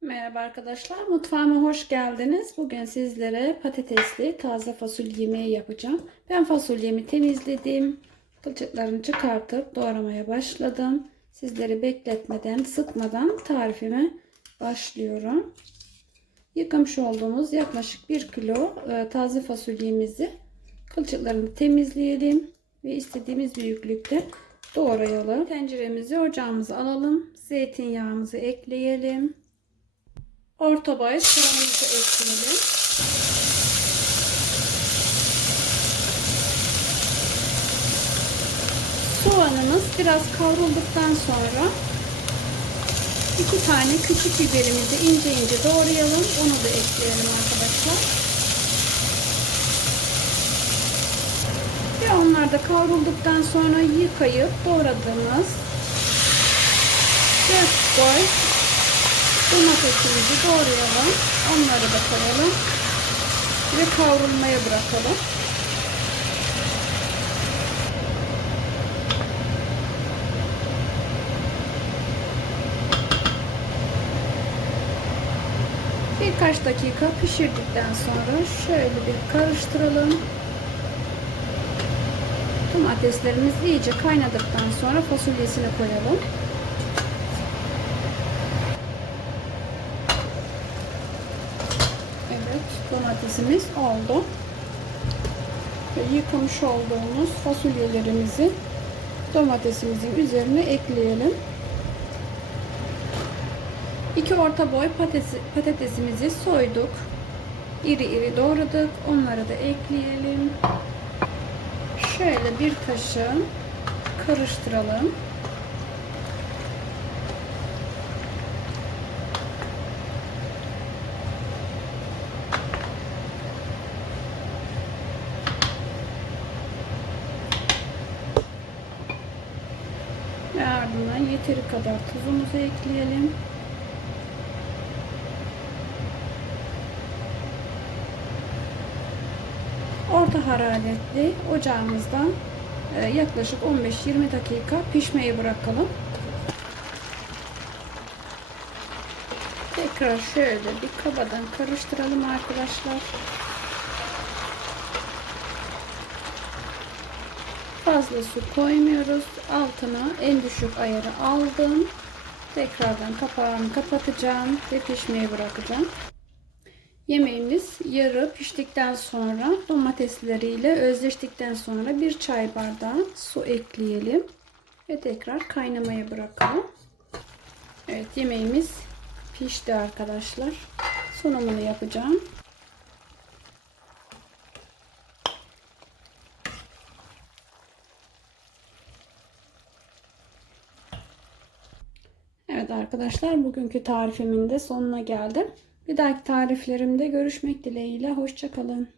Merhaba arkadaşlar, mutfağıma hoş geldiniz. Bugün sizlere patatesli taze fasulye yemeği yapacağım. Ben fasulyemi temizledim. Kılçıklarını çıkartıp doğramaya başladım. Sizleri bekletmeden, sıkmadan tarifime başlıyorum. Yıkamış olduğumuz yaklaşık 1 kilo e, taze fasulyemizi kılçıklarını temizleyelim ve istediğimiz büyüklükte doğrayalım. Tenceremizi ocağımıza alalım. Zeytinyağımızı ekleyelim. Orta boy soğanımızı ekleyelim. Soğanımız biraz kavrulduktan sonra iki tane küçük biberimizi ince ince doğrayalım. Onu da ekleyelim arkadaşlar. Ve onlar da kavrulduktan sonra yıkayıp doğradığımız 4 boy Domatesimizi doğrayalım. Onları da koyalım. Ve kavrulmaya bırakalım. Birkaç dakika pişirdikten sonra şöyle bir karıştıralım. Domateslerimiz iyice kaynadıktan sonra fasulyesini koyalım. Domatesimiz oldu. Ve yıkamış olduğumuz fasulyelerimizi domatesimizin üzerine ekleyelim. İki orta boy patatesi, patatesimizi soyduk. İri iri doğradık. Onları da ekleyelim. Şöyle bir taşın karıştıralım. Ardından yeteri kadar tuzumuzu ekleyelim. Orta hararetli ocağımızdan e, yaklaşık 15-20 dakika pişmeyi bırakalım. Tekrar şöyle bir kabadan karıştıralım arkadaşlar. Fazla su koymuyoruz. Altına en düşük ayarı aldım. Tekrardan kapağını kapatacağım ve pişmeye bırakacağım. Yemeğimiz yarı piştikten sonra domatesleriyle özleştikten sonra bir çay bardağı su ekleyelim. Ve tekrar kaynamaya bırakalım. Evet yemeğimiz pişti arkadaşlar. Sunumunu yapacağım. Evet arkadaşlar bugünkü tarifimin de sonuna geldim. Bir dahaki tariflerimde görüşmek dileğiyle. Hoşçakalın.